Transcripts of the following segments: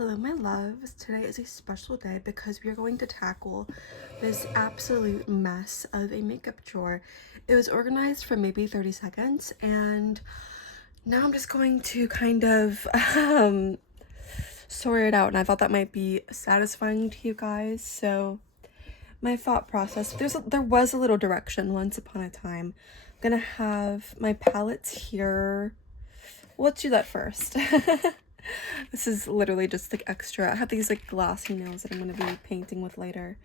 Hello, my loves. Today is a special day because we are going to tackle this absolute mess of a makeup drawer. It was organized for maybe 30 seconds, and now I'm just going to kind of sort it out, and I thought that might be satisfying to you guys. So my thought process, there was a little direction once upon a time. I'm gonna have my palettes here. Let's do that first. This is literally just like extra. I have these like glassy nails that I'm going to be painting with later.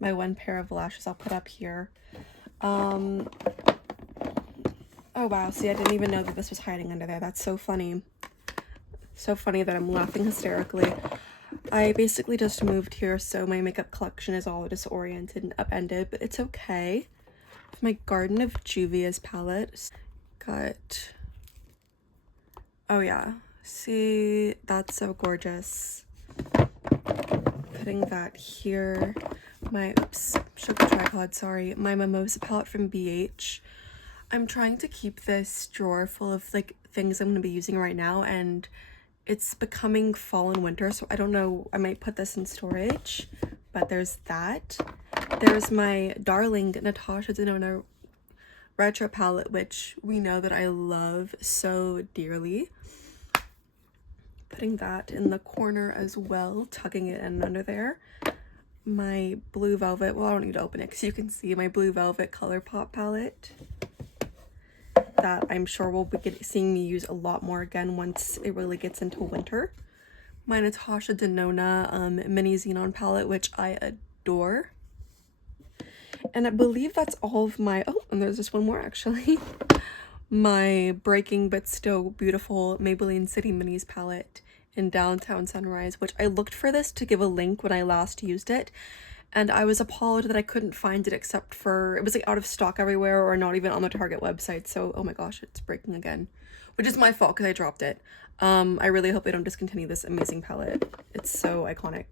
My one pair of lashes I'll put up here. Oh wow, see, I didn't even know that this was hiding under there. That's so funny. So funny that I'm laughing hysterically. I basically just moved here, so my makeup collection is all disoriented and upended, but it's okay. My Garden of Juvia's palette. Got... Oh yeah. See, that's so gorgeous. Putting that here. My, oops, shook the tripod, sorry. My Mimosa palette from BH. I'm trying to keep this drawer full of like things I'm going to be using right now, and it's becoming fall and winter, so I don't know, I might put this in storage, but there's that. There's my darling Natasha Denona retro palette, which we know that I love so dearly. Putting that in the corner as well, tucking it in under there. My blue velvet, well, I don't need to open it because you can see my blue velvet ColourPop palette that I'm sure we'll be seeing me use a lot more again once it really gets into winter. My Natasha Denona mini Xenon palette, which I adore. And I believe that's all of my, oh, and there's just one more actually. My Breaking But Still Beautiful Maybelline City Minis palette in Downtown Sunrise, which I looked for this to give a link when I last used it, and I was appalled that I couldn't find it except for, it was like out of stock everywhere or not even on the Target website, so oh my gosh, it's breaking again. Which is my fault because I dropped it. I really hope they don't discontinue this amazing palette. It's so iconic.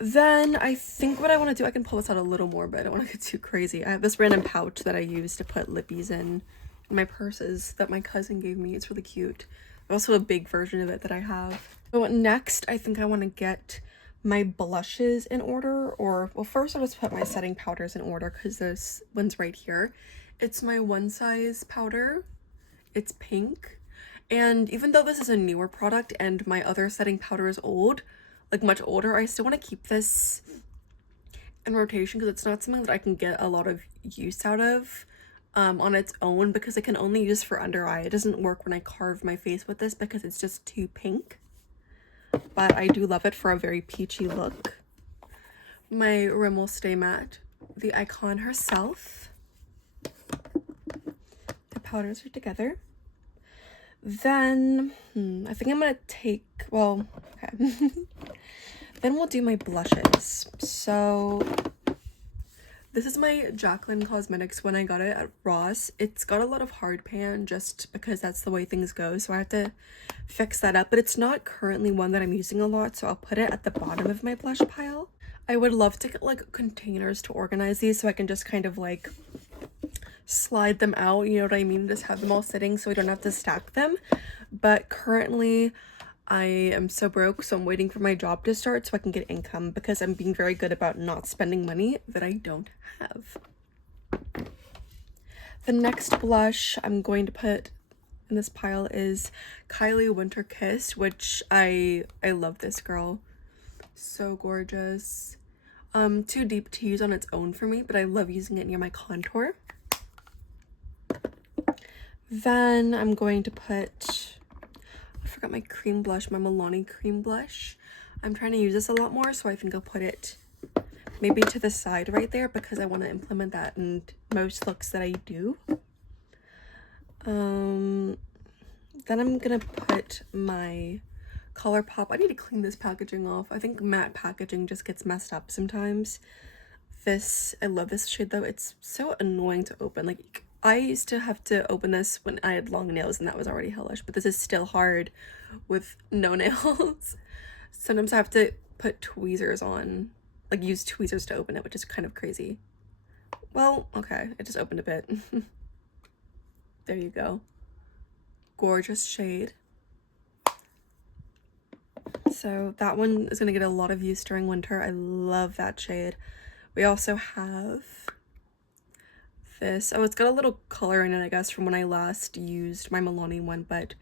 Then I think what I want to do, I can pull this out a little more, but I don't want to get too crazy. I have this random pouch that I use to put lippies in my purses that my cousin gave me. It's really cute. There's also a big version of it that I have. So next, I think I want to get my blushes in order, or, well, first I'll just put my setting powders in order because this one's right here. It's my One Size powder. It's pink. And even though this is a newer product and my other setting powder is old, like much older, I still want to keep this in rotation because it's not something that I can get a lot of use out of on its own, because I can only use for under eye. It doesn't work when I carve my face with this because it's just too pink, but I do love it for a very peachy look. My Rimmel Stay Matte, the icon herself. The powders are together. Then I think I'm gonna take, well, okay. Then we'll do my blushes. So this is my Jaclyn Cosmetics when I got it at Ross. It's got a lot of hard pan just because that's the way things go, so I have to fix that up, but it's not currently one that I'm using a lot, so I'll put it at the bottom of my blush pile. I would love to get like containers to organize these so I can just kind of like slide them out, you know what I mean, just have them all sitting so I don't have to stack them. But currently I am so broke, so I'm waiting for my job to start so I can get income, because I'm being very good about not spending money that I don't have. The next blush I'm going to put in this pile is Kylie Winter Kiss, which I love this girl. So gorgeous. Too deep to use on its own for me, but I love using it near my contour. Then I'm going to put, I forgot my cream blush, my Milani cream blush. I'm trying to use this a lot more, so I think I'll put it maybe to the side right there because I want to implement that in most looks that I do. Then I'm gonna put my ColourPop. I need to clean this packaging off. I think matte packaging just gets messed up sometimes. This, I love this shade though. It's so annoying to open. Like, I used to have to open this when I had long nails and that was already hellish, but this is still hard with no nails. Sometimes I have to put tweezers on, like use tweezers to open it, which is kind of crazy. Well, okay, it just opened a bit. There you go. Gorgeous shade. So that one is gonna get a lot of use during winter. I love that shade. We also have this. Oh, it's got a little color in it, I guess, from when I last used my Milani one, but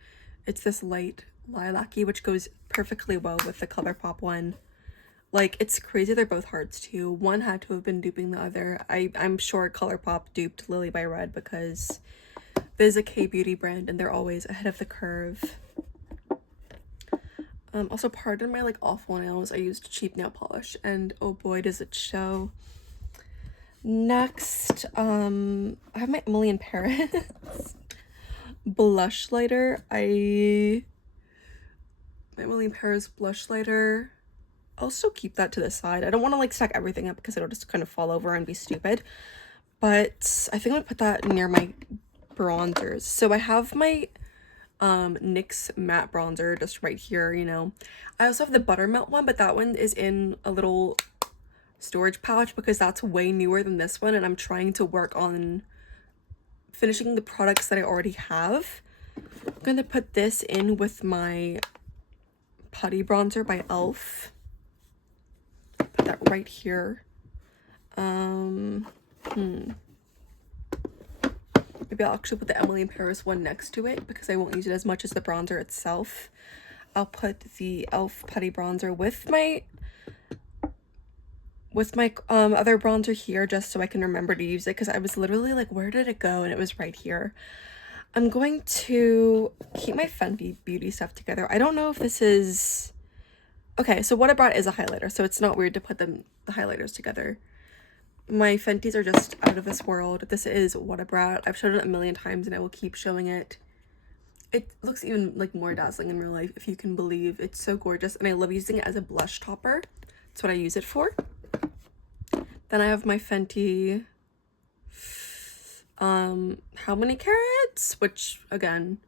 it's this light lilac-y, which goes perfectly well with the ColourPop one. Like, it's crazy they're both hearts too. One had to have been duping the other. I'm sure ColourPop duped Lily by Red because there's a K-beauty brand and they're always ahead of the curve. Also, pardon my like awful nails. I used cheap nail polish and oh boy does it show. Next, I have my Emily in Paris blush lighter. My Emily in Paris blush lighter. I'll still keep that to the side. I don't want to like stack everything up because it'll just kind of fall over and be stupid. But I think I'm gonna put that near my bronzers. So I have my NYX matte bronzer just right here, you know. I also have the buttermelt one, but that one is in a little storage pouch because that's way newer than this one, and I'm trying to work on finishing the products that I already have. I'm gonna put this in with my putty bronzer by ELF. Put that right here. Maybe I'll actually put the Emily in Paris one next to it because I won't use it as much as the bronzer itself. I'll put the ELF putty bronzer with my other bronzer here just so I can remember to use it because I was literally like, where did it go? And it was right here. I'm going to keep my Fenty Beauty stuff together. I don't know if this is... Okay, so what I brought is a highlighter, so it's not weird to put the highlighters together. My Fenties are just out of this world. This is what I brought. I've shown it a million times and I will keep showing it. It looks even like more dazzling in real life, if you can believe. It's so gorgeous and I love using it as a blush topper. That's what I use it for. Then I have my Fenty How Many Carats, which again,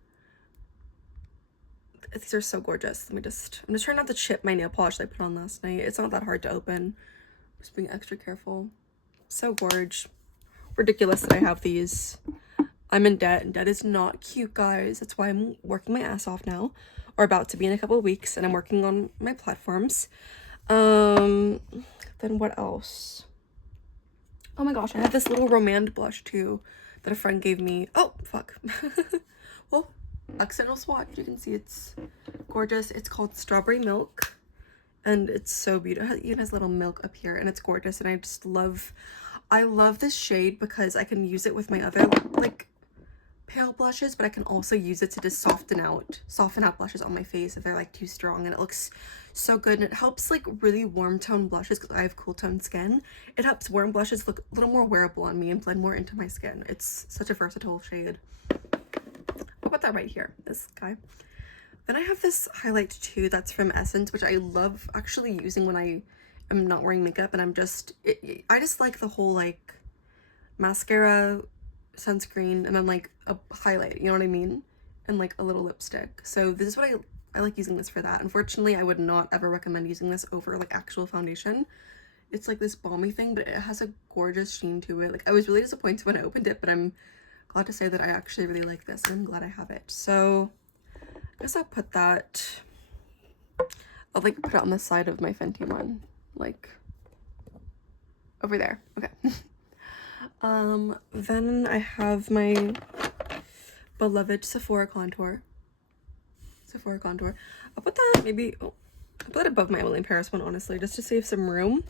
these are so gorgeous. I'm just trying not to chip my nail polish that I put on last night. It's not that hard to open. Just being extra careful. So gorge. Ridiculous that I have these. I'm in debt, and debt is not cute, guys. That's why I'm working my ass off now, or about to be in a couple of weeks, and I'm working on my platforms. Then what else? Oh my gosh, I have this little Romand blush too that a friend gave me. Oh, fuck. Well, accidental swatch. You can see it's gorgeous. It's called Strawberry Milk. And it's so beautiful. It even has little milk up here and it's gorgeous. And I love this shade because I can use it with my other like pale blushes, but I can also use it to just soften out blushes on my face if they're like too strong, and it looks so good. And it helps like really warm tone blushes because I have cool tone skin. It helps warm blushes look a little more wearable on me and blend more into my skin. It's such a versatile shade. I'll put that right here, this guy. Then I have this highlight too that's from Essence, which I love actually using when I am not wearing makeup and I'm just, I just like the whole like mascara, sunscreen, and then like a highlight, you know what I mean? And like a little lipstick. So this is what I like using this for that. Unfortunately, I would not ever recommend using this over like actual foundation. It's like this balmy thing, but it has a gorgeous sheen to it. Like I was really disappointed when I opened it, but I'm glad to say that I actually really like this and I'm glad I have it. So I guess I'll put that, I'll like put it on the side of my Fenty one, like over there. Okay. Then I have my beloved Sephora contour. I'll put that maybe, I'll put it above my Emily in Paris one, honestly, just to save some room.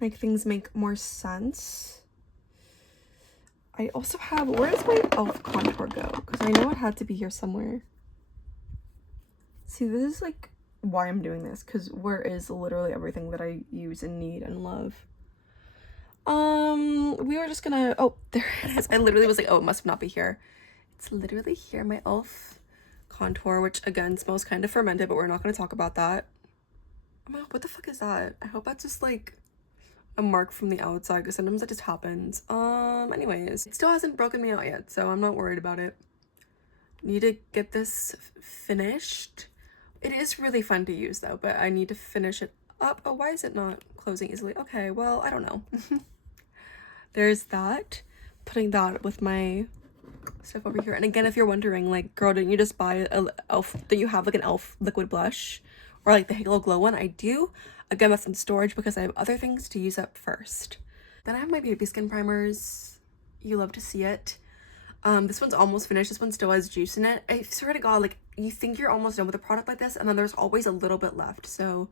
Make things make more sense. I also have, where does my e.l.f. contour go? Because I know it had to be here somewhere. See, this is like why I'm doing this, because where is literally everything that I use and need and love. We were just gonna, oh, there it is. I literally was like, oh, it must not be here. It's literally here, my e.l.f. contour, which again smells kind of fermented, but we're not gonna talk about that. Oh my God, what the fuck is that? I hope that's just like a mark from the outside, because sometimes that just happens. Anyways, it still hasn't broken me out yet, so I'm not worried about it. Need to get this finished. It is really fun to use though, but I need to finish it up. Oh, why is it not closing easily? Okay, well, I don't know. There's that. Putting that with my stuff over here. And again, if you're wondering, like, girl, didn't you just buy a elf, don't you have like an elf liquid blush or like the Halo Glow one? I do. Again, that's in storage because I have other things to use up first. Then I have my baby skin primers. You love to see it. This one's almost finished. This one still has juice in it. I swear to God, like, you think you're almost done with a product like this, and then there's always a little bit left. So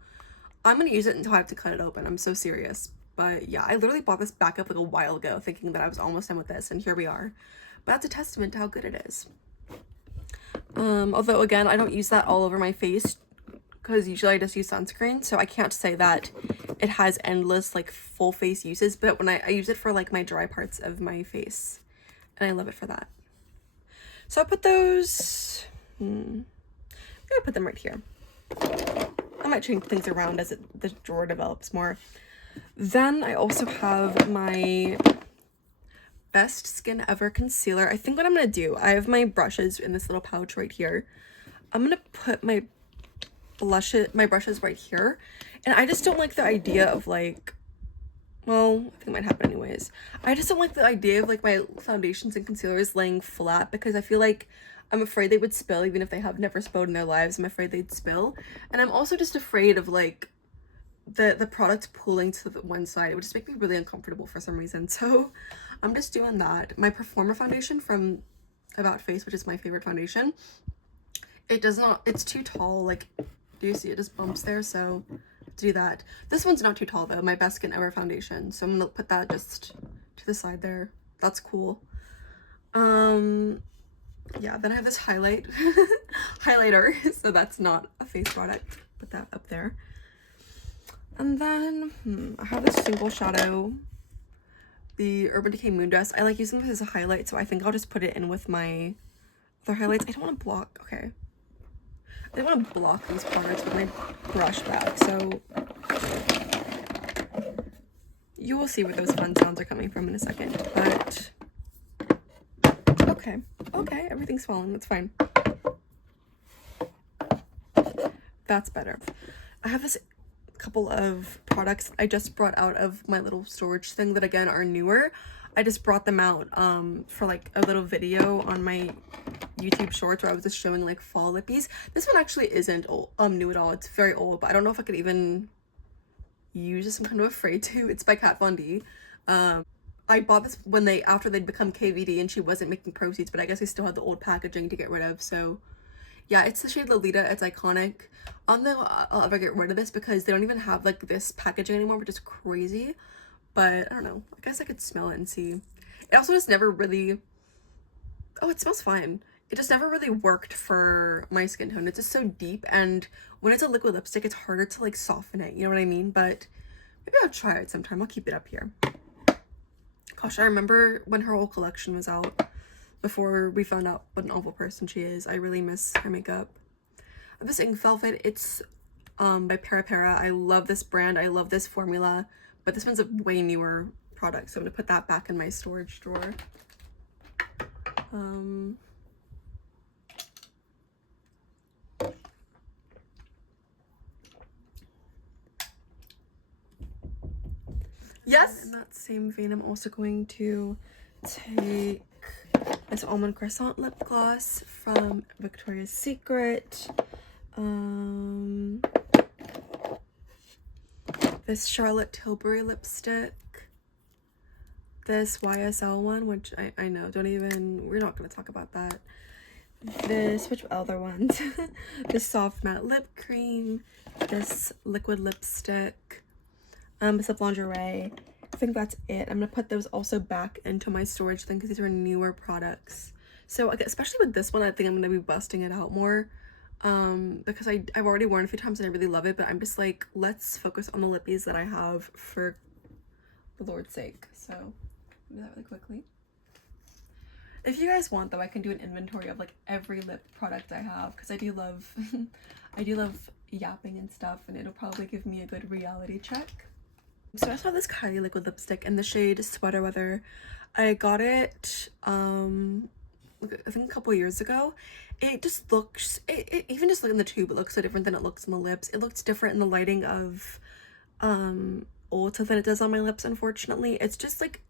I'm gonna use it until I have to cut it open. I'm so serious. But yeah, I literally bought this back up like a while ago thinking that I was almost done with this, and here we are. But that's a testament to how good it is. Although again, I don't use that all over my face because usually I just use sunscreen, so I can't say that it has endless like full face uses, but when I use it for like my dry parts of my face, and I love it for that. So I put those, I'm gonna put them right here. I might change things around as the drawer develops more. Then I also have my Best Skin Ever concealer. I think what I'm gonna do, I have my brushes in this little pouch right here. I'm gonna put my brushes right here, and I just don't like the idea of like, well, I think it might happen anyways. I just don't like the idea of like my foundations and concealers laying flat because I feel like I'm afraid they would spill even if they have never spilled in their lives. I'm afraid they'd spill, and I'm also just afraid of like the product pulling to the one side. It would just make me really uncomfortable for some reason. So I'm just doing that. My Performer foundation from About Face, which is my favorite foundation, it's too tall. Like, do you see it just bumps there? So do that. This one's not too tall though, my Best Skin Ever foundation. So I'm gonna put that just to the side there. That's cool. Yeah, then I have this highlighter. So that's not a face product. Put that up there. And then I have this single shadow, the Urban Decay Moon Dust. I like using this as a highlight, so I think I'll just put it in with my other highlights. I don't want to block, okay. I don't want to block these products with my brush bag, so you will see where those fun sounds are coming from in a second, but okay, everything's falling, that's fine. That's better. I have this couple of products I just brought out of my little storage thing that again are newer. I just brought them out for like a little video on my YouTube shorts where I was just showing like fall lippies. This one actually isn't old, new at all. It's very old, but I don't know if I could even use this. I'm kind of afraid to. It's by Kat Von D. I bought this when after they'd become KVD and she wasn't making proceeds, but I guess I still had the old packaging to get rid of. So yeah, it's the shade Lolita. It's iconic. I don't know I'll ever get rid of this because they don't even have like this packaging anymore, which is crazy. But I don't know. I guess I could smell it and see. It also just never really, oh, it smells fine. It just never really worked for my skin tone. It's just so deep, and when it's a liquid lipstick, it's harder to like soften it. You know what I mean? But maybe I'll try it sometime. I'll keep it up here. Gosh, I remember when her whole collection was out. Before we found out what an awful person she is. I really miss her makeup. This Ink Velvet, it's by Para. I love this brand. I love this formula. But this one's a way newer product. So I'm going to put that back in my storage drawer. Yes! In that same vein, I'm also going to take this Almond Croissant lip gloss from Victoria's Secret. This Charlotte Tilbury lipstick. This YSL one, which I know, we're not going to talk about that. Which other ones? This soft matte lip cream. This liquid lipstick. This lip lingerie. I think that's it. I'm gonna put those also back into my storage thing because these are newer products. So especially with this one, I think I'm gonna be busting it out more because I've already worn it a few times and I really love it, but I'm just like, let's focus on the lippies that I have for the Lord's sake. So I'll do that really quickly. If you guys want though, I can do an inventory of like every lip product I have because I do love I do love yapping and stuff, and it'll probably give me a good reality check. So I saw this Kylie liquid lipstick in the shade Sweater Weather. I got it I think a couple years ago. It just looks, it even just look in the tube, it looks so different than it looks on the lips. It looks different in the lighting of Ulta than it does on my lips, unfortunately. It's just like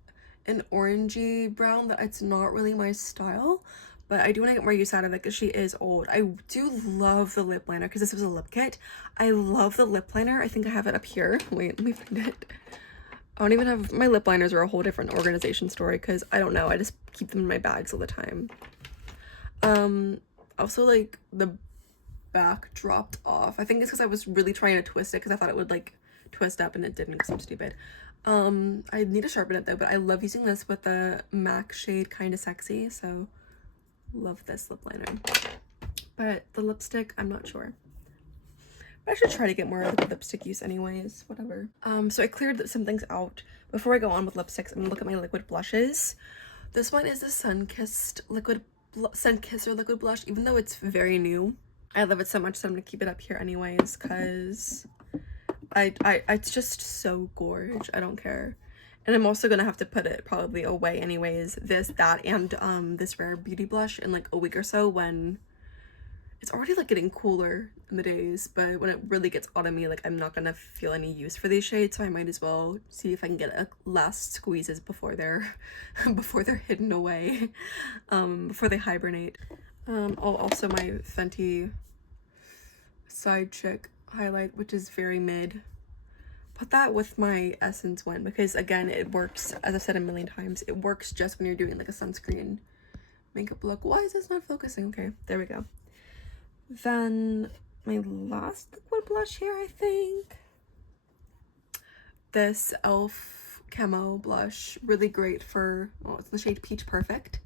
an orangey brown that it's not really my style, but I do want to get more use out of it because she is old. I do love the lip liner because this was a lip kit. I love the lip liner. I think I have it up here. Wait, let me find it. I don't even have, my lip liners are a whole different organization story because I don't know, I just keep them in my bags all the time. Also, like, the back dropped off. I think it's because I was really trying to twist it because I thought it would like twist up and it didn't because I'm stupid. I need to sharpen it though, but I love using this with the MAC shade Kinda Sexy, so love this lip liner. But the lipstick, I'm not sure. But I should try to get more lipstick use anyways, whatever. So I cleared some things out. Before I go on with lipsticks, I'm gonna look at my liquid blushes. This one is the Sunkissed Sunkisser liquid blush, even though it's very new. I love it so much that I'm gonna keep it up here anyways, cause it's just so gorge. I don't care. And I'm also gonna have to put it probably away anyways, that and this Rare Beauty blush in like a week or so when it's already like getting cooler in the days, but when it really gets autumny, like I'm not gonna feel any use for these shades, so I might as well see if I can get a last squeezes before they're before they're hidden away, before they hibernate. Also my Fenty Side Chick highlight, which is very mid. Put that with my Essence one because again, it works, as I've said a million times, it works just when you're doing like a sunscreen makeup look. Why is this not focusing? Okay, there we go. Then my last liquid blush here, I think. This e.l.f. Camo blush, really great for, well, it's the shade Peach Perfect.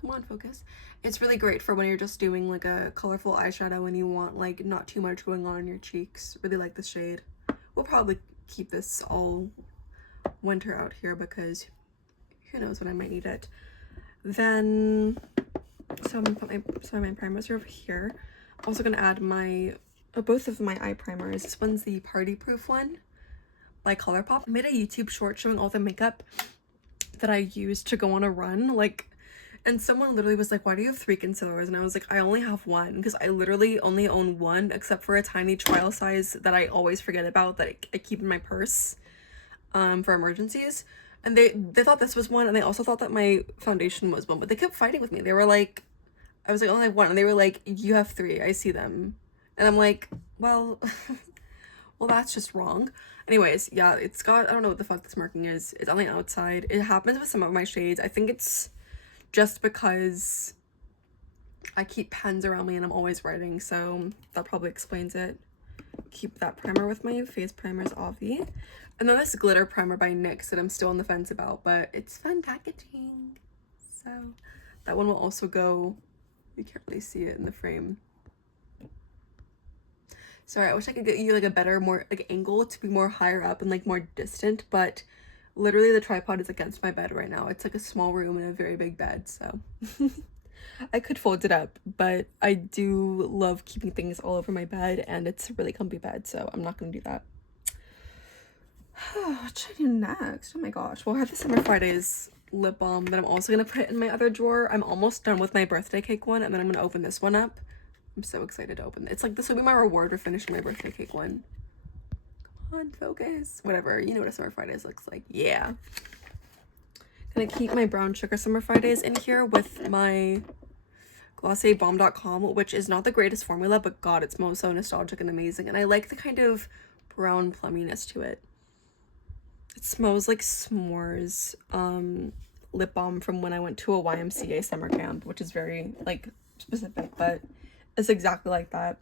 Come on, focus. It's really great for when you're just doing like a colorful eyeshadow and you want like not too much going on in your cheeks. Really like this shade. We'll probably keep this all winter out here because who knows when I might need it. Then, so I'm gonna put my primers are over here. Also gonna add my both of my eye primers. This one's the Party Proof one by Colourpop. I made a YouTube short showing all the makeup that I used to go on a run, like, and someone literally was like, why do you have 3 concealers? And I was like, I only have one because I literally only own one, except for a tiny trial size that I always forget about that I keep in my purse for emergencies. And they thought this was one, and they also thought that my foundation was one, but they kept fighting with me. They were like, I was like, I only have one, and they were like, you have 3, I see them. And I'm like, well, well, that's just wrong. Anyways, yeah, it's got, I don't know what the fuck this marking is. It's on the outside. It happens with some of my shades. I think it's just because I keep pens around me and I'm always writing, so that probably explains it. Keep that primer with my face primers, obvi. And then this glitter primer by NYX that I'm still on the fence about, but it's fun packaging. So that one will also go, you can't really see it in the frame. Sorry, I wish I could get you like a better, more like angle to be more higher up and like more distant, but literally the tripod is against my bed right now. It's like a small room and a very big bed, so I could fold it up, but I do love keeping things all over my bed and it's a really comfy bed, so I'm not gonna do that. What should I do next? Oh my gosh. Well, I have the Summer Fridays lip balm that I'm also gonna put in my other drawer. I'm almost done with my birthday cake one, and then I'm gonna open this one up. I'm so excited to open it. It's like, this will be my reward for finishing my birthday cake one. Come on, focus. Whatever, you know what a Summer Fridays looks like. Yeah. Gonna keep my Brown Sugar Summer Fridays in here with my Glossier Balm.com, which is not the greatest formula, but god, it's so nostalgic and amazing. And I like the kind of brown plumminess to it. It smells like s'mores lip balm from when I went to a YMCA summer camp, which is very like specific, but it's exactly like that.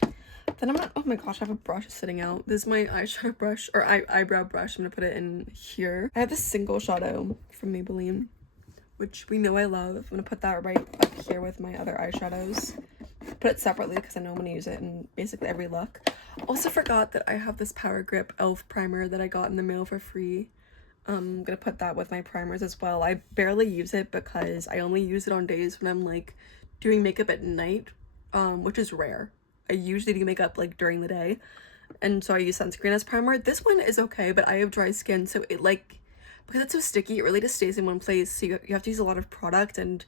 Then I'm gonna, oh my gosh, I have a brush sitting out. This is my eyeshadow brush, or eyebrow brush. I'm gonna put it in here. I have this single shadow from Maybelline, which we know I love. I'm gonna put that right up here with my other eyeshadows. Put it separately because I know I'm gonna use it in basically every look. Also forgot that I have this Power Grip e.l.f. primer that I got in the mail for free. I'm gonna put that with my primers as well. I barely use it because I only use it on days when I'm like doing makeup at night, which is rare. I usually do makeup like during the day, and so I use sunscreen as primer. This one is okay, but I have dry skin, so it like, because it's so sticky, it really just stays in one place, so you have to use a lot of product, and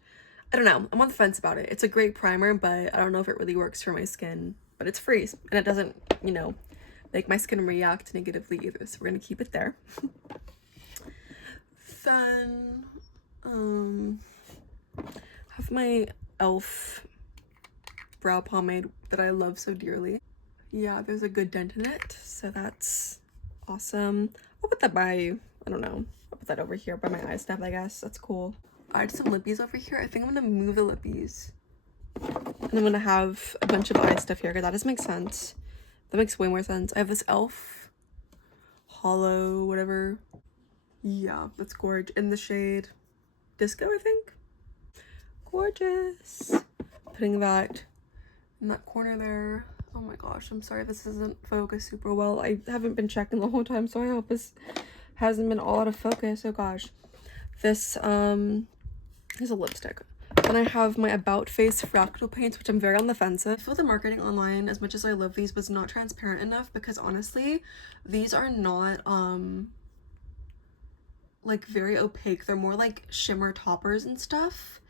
I don't know, I'm on the fence about it. It's a great primer, but I don't know if it really works for my skin. But it's free, and it doesn't, you know, make my skin react negatively either, so we're gonna keep it there. Then, have my e.l.f. brow pomade that I love so dearly. Yeah, there's a good dent in it, so that's awesome. I'll put that by, I don't know, I'll put that over here by my eye stuff, I guess. That's cool. I had some lippies over here. I think I'm gonna move the lippies. And I'm gonna have a bunch of eye stuff here, because that just makes sense. That makes way more sense. I have this e.l.f. hollow, whatever. Yeah, that's gorgeous. In the shade Disco, I think. Gorgeous. Putting that in that corner there. Oh my gosh, I'm sorry this isn't focused super well. I haven't been checking the whole time, so I hope this hasn't been all out of focus. Oh gosh. This is a lipstick. Then I have my About Face fractal paints, which I'm very on the fence of. I feel the marketing online, as much as I love these, was not transparent enough, because honestly, these are not like very opaque. They're more like shimmer toppers and stuff.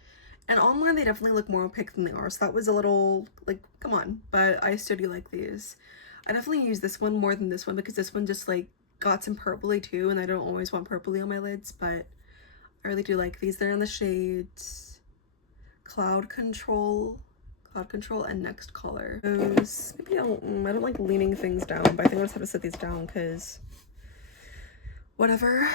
And online they definitely look more opaque than they are, so that was a little like, come on. But I still do like these. I definitely use this one more than this one, because this one just like got some purpley too, and I don't always want purpley on my lids, but I really do like these. They're in the shades Cloud Control and Next Color. Those, maybe I don't like leaning things down, but I think I'll just have to set these down because whatever.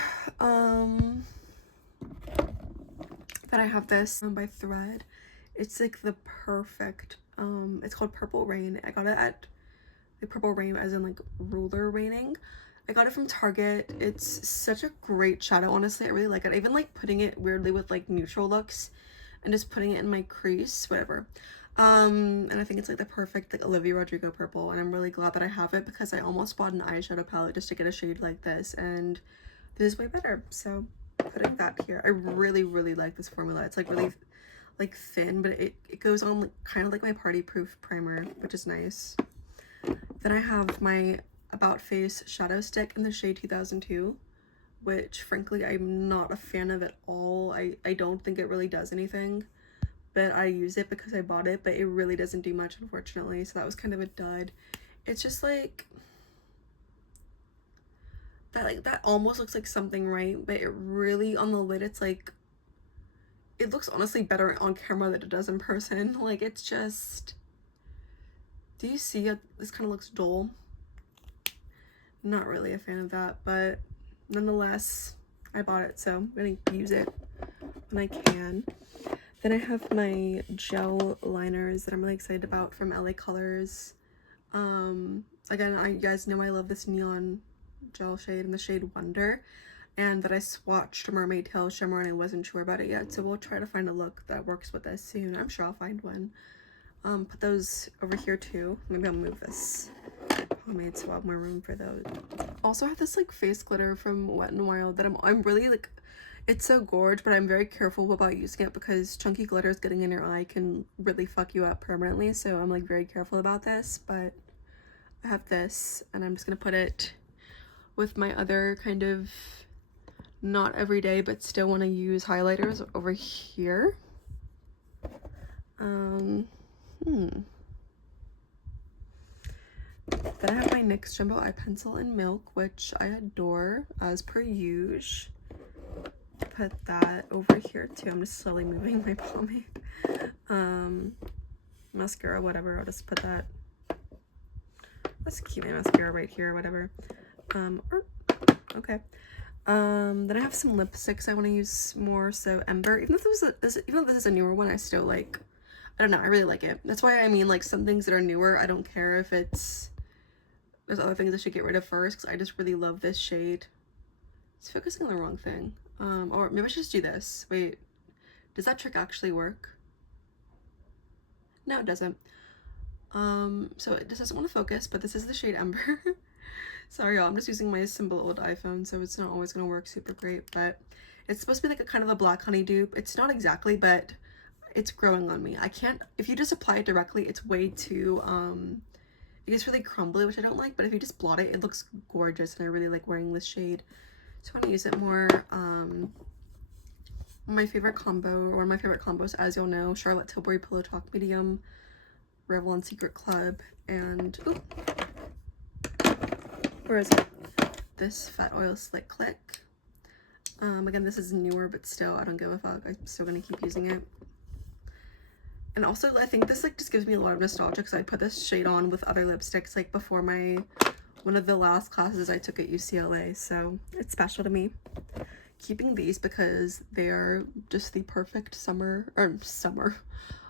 Then I have this by Thread. It's like the perfect, it's called Purple Rain. I got it at like Purple Rain as in like ruler raining. I got it from Target. It's such a great shadow, honestly. I really like it. I even like putting it weirdly with like neutral looks and just putting it in my crease, whatever. And I think it's like the perfect like Olivia Rodrigo purple, and I'm really glad that I have it, because I almost bought an eyeshadow palette just to get a shade like this, and this is way better. So putting that here. I really like this formula. It's like really like thin, but it goes on like, kind of like my party proof primer, which is nice. Then I have my About Face shadow stick in the shade 2002, which frankly I'm not a fan of at all. I don't think it really does anything, but I use it because I bought it, but it really doesn't do much, unfortunately, so that was kind of a dud. It's just like that almost looks like something, right? But it really, on the lid, it's like, it looks honestly better on camera than it does in person. Like, it's just, do you see it? This kind of looks dull. Not really a fan of that, but nonetheless, I bought it, so I'm gonna use it when I can. Then I have my gel liners that I'm really excited about from LA Colors. Again, you guys know I love this neon gel shade in the shade Wonder, and that I swatched Mermaid Tail Shimmer and I wasn't sure about it yet, so we'll try to find a look that works with this soon. I'm sure I'll find one. Put those over here too. Maybe I'll move this pomade so I'll have more room for those. Also have this like face glitter from Wet n Wild that I'm really like, it's so gorgeous, but I'm very careful about using it because chunky glitters getting in your eye can really fuck you up permanently, so I'm like very careful about this. But I have this, and I'm just gonna put it with my other kind of not everyday but still want to use highlighters over here. Then I have my NYX Jumbo Eye Pencil in Milk, which I adore as per usual. Put that over here too. I'm just slowly moving my pomade. Mascara, whatever, I'll just put that. Let's keep my mascara right here, whatever. Okay. Then I have some lipsticks I want to use more. So Ember, even though this is a newer one, I still like, I don't know, I really like it. That's why I mean, like, some things that are newer, I don't care if there's other things I should get rid of first, because I just really love this shade. It's focusing on the wrong thing. Or maybe I should just do this. Wait, does that trick actually work? No, it doesn't. So it just doesn't want to focus, but this is the shade Ember. Sorry y'all, I'm just using my simple old iPhone, so it's not always gonna work super great, but it's supposed to be like a kind of a black honey dupe. It's not exactly, but it's growing on me. I can't, if you just apply it directly, it's way too, it gets really crumbly, which I don't like, but if you just blot it, it looks gorgeous, and I really like wearing this shade. So I want to use it more. My favorite combo, or one of my favorite combos, as you'll know, Charlotte Tilbury Pillow Talk Medium, Revlon Secret Club, and where is it? This Fat Oil Slick Click. Again, this is newer, but still, I don't give a fuck. I'm still gonna keep using it. And also, I think this like just gives me a lot of nostalgia because I put this shade on with other lipsticks like before one of the last classes I took at UCLA, so it's special to me. Keeping these because they are just the perfect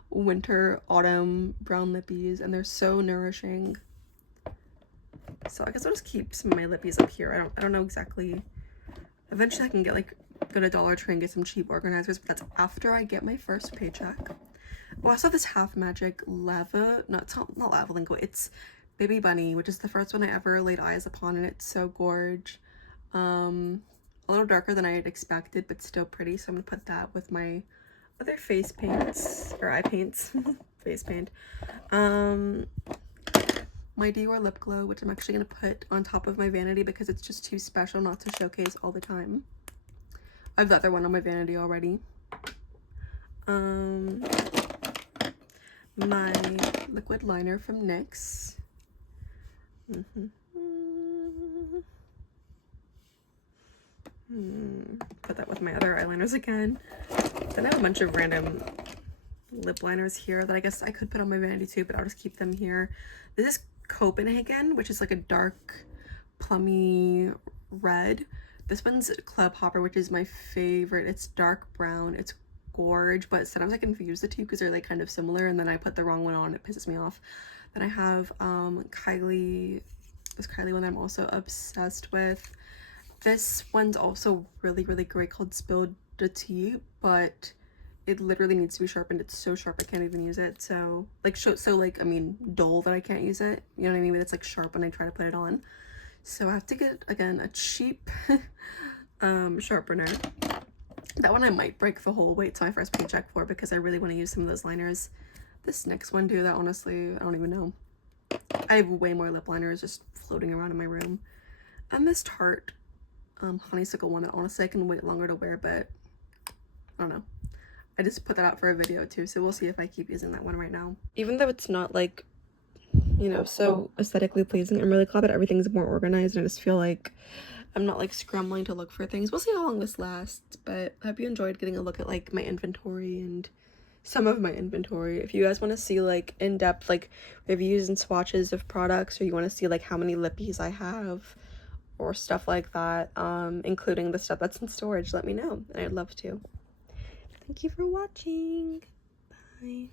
winter, autumn brown lippies, and they're so nourishing. So I guess I'll just keep some of my lippies up here. I don't know exactly. Eventually I can get like go to Dollar Tree and get some cheap organizers, but that's after I get my first paycheck. Oh, I saw this Half Magic lava, no, it's not lava lingo, it's Baby Bunny, which is the first one I ever laid eyes upon, and it's so gorge. A little darker than I had expected, but still pretty, so I'm gonna put that with my other face paints, or eye paints, face paint. My Dior lip glow, which I'm actually gonna put on top of my vanity because it's just too special not to showcase all the time. I have the other one on my vanity already. My liquid liner from NYX. Put that with my other eyeliners again. Then I have a bunch of random lip liners here that I guess I could put on my vanity too, but I'll just keep them here. This is Copenhagen, which is like a dark plummy red. This one's Club Hopper, which is my favorite. It's dark brown. It's gorge, but sometimes I confuse the two because they're like kind of similar, and then I put the wrong one on. It pisses me off. Then I have this Kylie one that I'm also obsessed with. This one's also really great, called Spilled the Tea, but it literally needs to be sharpened. It's so sharp I can't even use it. So like I mean dull that I can't use it, you know what I mean? But it's like sharp when I try to put it on. So I have to get, again, a cheap sharpener. That one I might break the whole wait till my first paycheck for because I really want to use some of those liners. This next one, dude, that honestly, I don't even know. I have way more lip liners just floating around in my room. And this Tarte honeysuckle one that honestly I can wait longer to wear, but I don't know. I just put that out for a video too, so we'll see if I keep using that one right now. Even though it's not like, you know, so aesthetically pleasing, I'm really glad that everything's more organized, and I just feel like I'm not like scrambling to look for things. We'll see how long this lasts, but I hope you enjoyed getting a look at like my inventory and some of my inventory. If you guys want to see like in-depth like reviews and swatches of products, or you want to see like how many lippies I have or stuff like that, including the stuff that's in storage, let me know, and I'd love to. Thank you for watching. Bye.